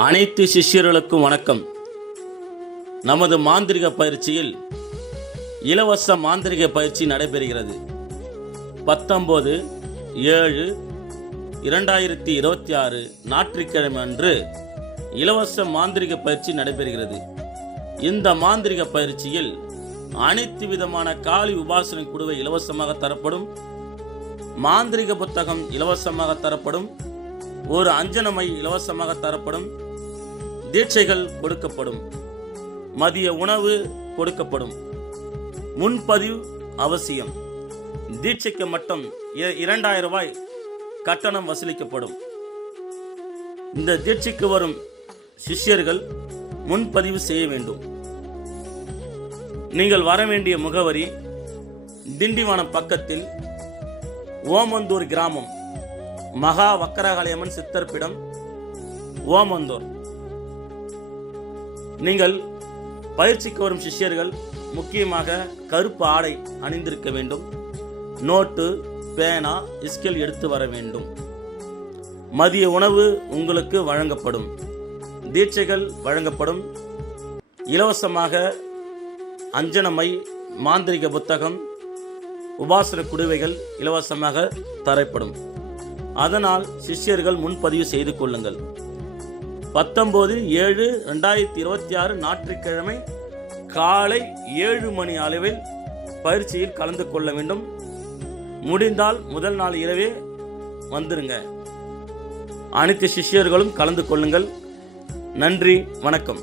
அனைத்து சிஷ்யர்களுக்கும் வணக்கம். நமது மாந்திரிக பயிற்சியில் இலவச மாந்திரிக பயிற்சி நடைபெறுகிறது. 19/7/2026 ஞாயிற்றுக்கிழமை அன்று இலவச மாந்திரிக பயிற்சி நடைபெறுகிறது. இந்த மாந்திரிக பயிற்சியில் அனைத்து விதமான காளி உபாசனை குடுவை இலவசமாக தரப்படும், மாந்திரிக புத்தகம் இலவசமாக தரப்படும், ஒரு அஞ்சனமை இலவசமாக தரப்படும், தீட்சைகள் கொடுக்கப்படும், மதிய உணவு கொடுக்கப்படும். முன்பதிவு அவசியம். தீட்சைக்கு மட்டும் 2000 ரூபாய் கட்டணம் வசூலிக்கப்படும். இந்த தீட்சைக்கு வரும் சிஷ்யர்கள் முன்பதிவு செய்ய வேண்டும். நீங்கள் வர வேண்டிய முகவரி திண்டிவனம் பக்கத்தில் ஓமந்தூர் கிராமம், மகா வக்கரகாளியம்மன் சித்தர்பிடம், ஓமந்தூர். நீங்கள் பயிற்சிக்கு வரும் சிஷ்யர்கள் முக்கியமாக கருப்பு ஆடை அணிந்திருக்க வேண்டும். நோட்டு, பேனா, ஸ்கேல் எடுத்து வர வேண்டும். மதிய உணவு உங்களுக்கு வழங்கப்படும். தீட்சைகள் வழங்கப்படும். இலவசமாக அஞ்சனமை, மாந்திரிக புத்தகம், உபாசன குடுவைகள் இலவசமாக தரப்படும். அதனால் சிஷ்யர்கள் முன்பதிவு செய்து கொள்ளுங்கள். 19/7/2026 ஞாயிற்றுக்கிழமை காலை 7 மணி அளவில் பயிற்சியில் கலந்து கொள்ள வேண்டும். முடிந்தால் முதல் நாள் இரவே வந்துருங்க. அனைத்து சிஷ்யர்களும் கலந்து கொள்ளுங்கள். நன்றி, வணக்கம்.